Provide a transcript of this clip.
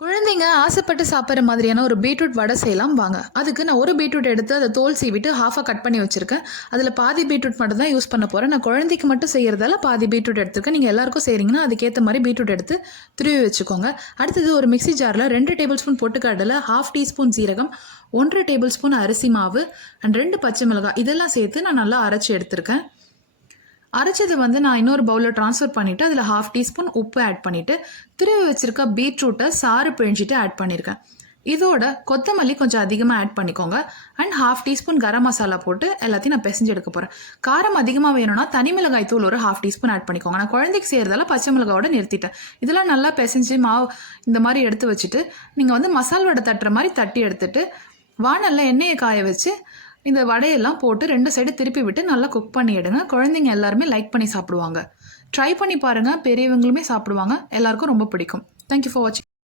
குழந்தைங்க ஆசைப்பட்டு சாப்பிட்ற மாதிரியான ஒரு பீட்ரூட் வடை செய்யலாம் வாங்க. அதுக்கு நான் ஒரு பீட்ரூட் எடுத்து அதை தோல் சீவிட்டு ஹாஃபாக கட் பண்ணி வச்சுருக்கேன். அதில் பாதி பீட்ரூட் மட்டும் தான் யூஸ் பண்ண போகிறேன் நான் குழந்தைக்கு மட்டும் செய்கிறதால பாதி பீட்ரூட் எடுத்துருக்கேன். நீங்கள் எல்லாருக்கும் செய்கிறீங்கன்னா அதுக்கேற்ற மாதிரி பீட்ரூட் எடுத்து துருவி வச்சுக்கோங்க. அடுத்தது ஒரு மிக்ஸி ஜாரில் ரெண்டு டேபிள் ஸ்பூன் பொட்டுக்கடலை ஹாஃப் டீஸ்பூன் சீரகம் ஒன்றரை டேபிள் ஸ்பூன் அரிசி மாவு அண்ட் ரெண்டு பச்சை மிளகாய். இதெல்லாம் சேர்த்து நான் நல்லா அரைச்சி எடுத்திருக்கேன். அரைச்சது வந்து நான் இன்னொரு பவுலில் ட்ரான்ஸ்ஃபர் பண்ணிவிட்டு அதில் ஹாஃப் டீஸ்பூன் உப்பு ஆட் பண்ணிவிட்டு திருவி வச்சுருக்க பீட்ரூட்டை சாறு பிழிஞ்சிட்டு ஆட் பண்ணியிருக்கேன் இதோட கொத்தமல்லி கொஞ்சம் அதிகமாக ஆட் பண்ணிக்கோங்க. And half teaspoon garam masala போட்டு எல்லாத்தையும் நான் பிசைஞ்சு எடுக்க போகிறேன் காரம் அதிகமாக வேணும்னா தனி மிளகாய் தூள் ஒரு ஹாஃப் டீஸ்பூன் ஆட் பண்ணிக்கோங்க. நான் குழந்தைக்கு செய்கிறதால பச்சை மிளகாவோட நிறுத்திட்டேன். இதெல்லாம் நல்லா பிசைஞ்சு மாவு இந்த மாதிரி எடுத்து வச்சுட்டு நீங்கள் வந்து மசால் வடை தட்டுற மாதிரி தட்டி எடுத்துட்டு வானல்ல எண்ணெயை காய வச்சு இந்த வடையெல்லாம் போட்டு ரெண்டு சைடு திருப்பி விட்டு நல்லா குக் பண்ணிவிடுங்க குழந்தைங்க எல்லாருமே லைக் பண்ணி சாப்பிடுவாங்க. ட்ரை பண்ணி பாருங்கள் பெரியவங்களுமே சாப்பிடுவாங்க. எல்லாருக்கும் ரொம்ப பிடிக்கும். தேங்க்யூ ஃபார் வாட்சிங்